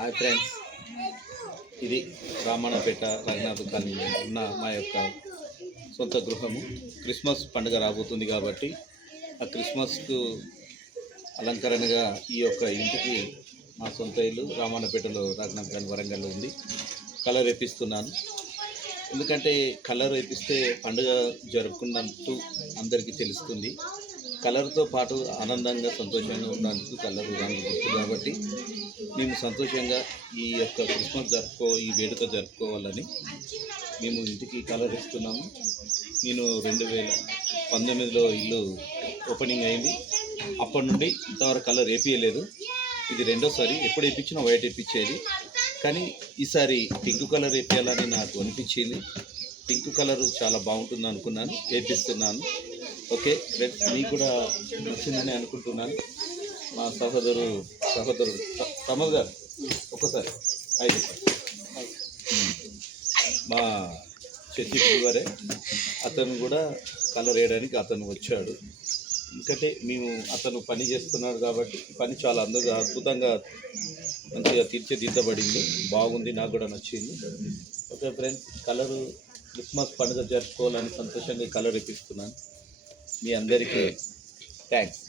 Hi friends, ఇది రామన్నపేట రఘునాథ్ కాలనీలో ఉన్న మా యొక్క సొంత గృహము. క్రిస్మస్ పండుగ రాబోతుంది కాబట్టి ఆ క్రిస్మస్కు అలంకరణగా ఈ యొక్క ఇంటికి మా సొంత ఇల్లు రామన్నపేటలో రఘునాథ్ కాలనీ వరంగల్లో ఉంది. కలర్ వేపిస్తున్నాను. ఎందుకంటే కలర్ వేపిస్తే పండుగ జరుపుకున్నట్టు అందరికీ తెలుస్తుంది. కలర్తో పాటు ఆనందంగా సంతోషంగా ఉండడానికి కలర్ రంగు గుర్తు కాబట్టి మేము సంతోషంగా ఈ యొక్క క్రిస్మస్ ఈ వేడుక జరుపుకోవాలని మేము ఇంటికి కలర్ ఇస్తున్నాము. నేను 2019లో ఇల్లు ఓపెనింగ్ అయింది. అప్పటి నుండి ఇంతవరకు కలర్ వేపించలేదు. ఇది రెండోసారి. ఎప్పుడు వేయించినా వైట్ వేయించేది, కానీ ఈసారి పింక్ కలర్ వేపించాలని నాకు అనిపించింది. పింక్ కలరు చాలా బాగుంటుంది అనుకున్నాను, వేపిస్తున్నాను. ఓకే ఫ్రెండ్స్, మీకు కూడా నచ్చిందని అనుకుంటున్నాను. మా సహోదరుడు సమద్ గారు ఒక్కసారి 5 రూపాయలు మా చర్చి వారే, అతను కూడా కలర్ వేయడానికి అతను వచ్చాడు. ఎందుకంటే అతను పని చేస్తున్నాడు కాబట్టి పని చాలా అందగా అద్భుతంగా మంచిగా తీర్చిదిద్దబడింది. బాగుంది, నాకు కూడా నచ్చింది. ఓకే ఫ్రెండ్స్, కలరు క్రిస్మస్ పండుగ జరుపుకోవాలని సంతోషంగా కలర్ వేపిస్తున్నాను. మీ అందరికీ థ్యాంక్స్.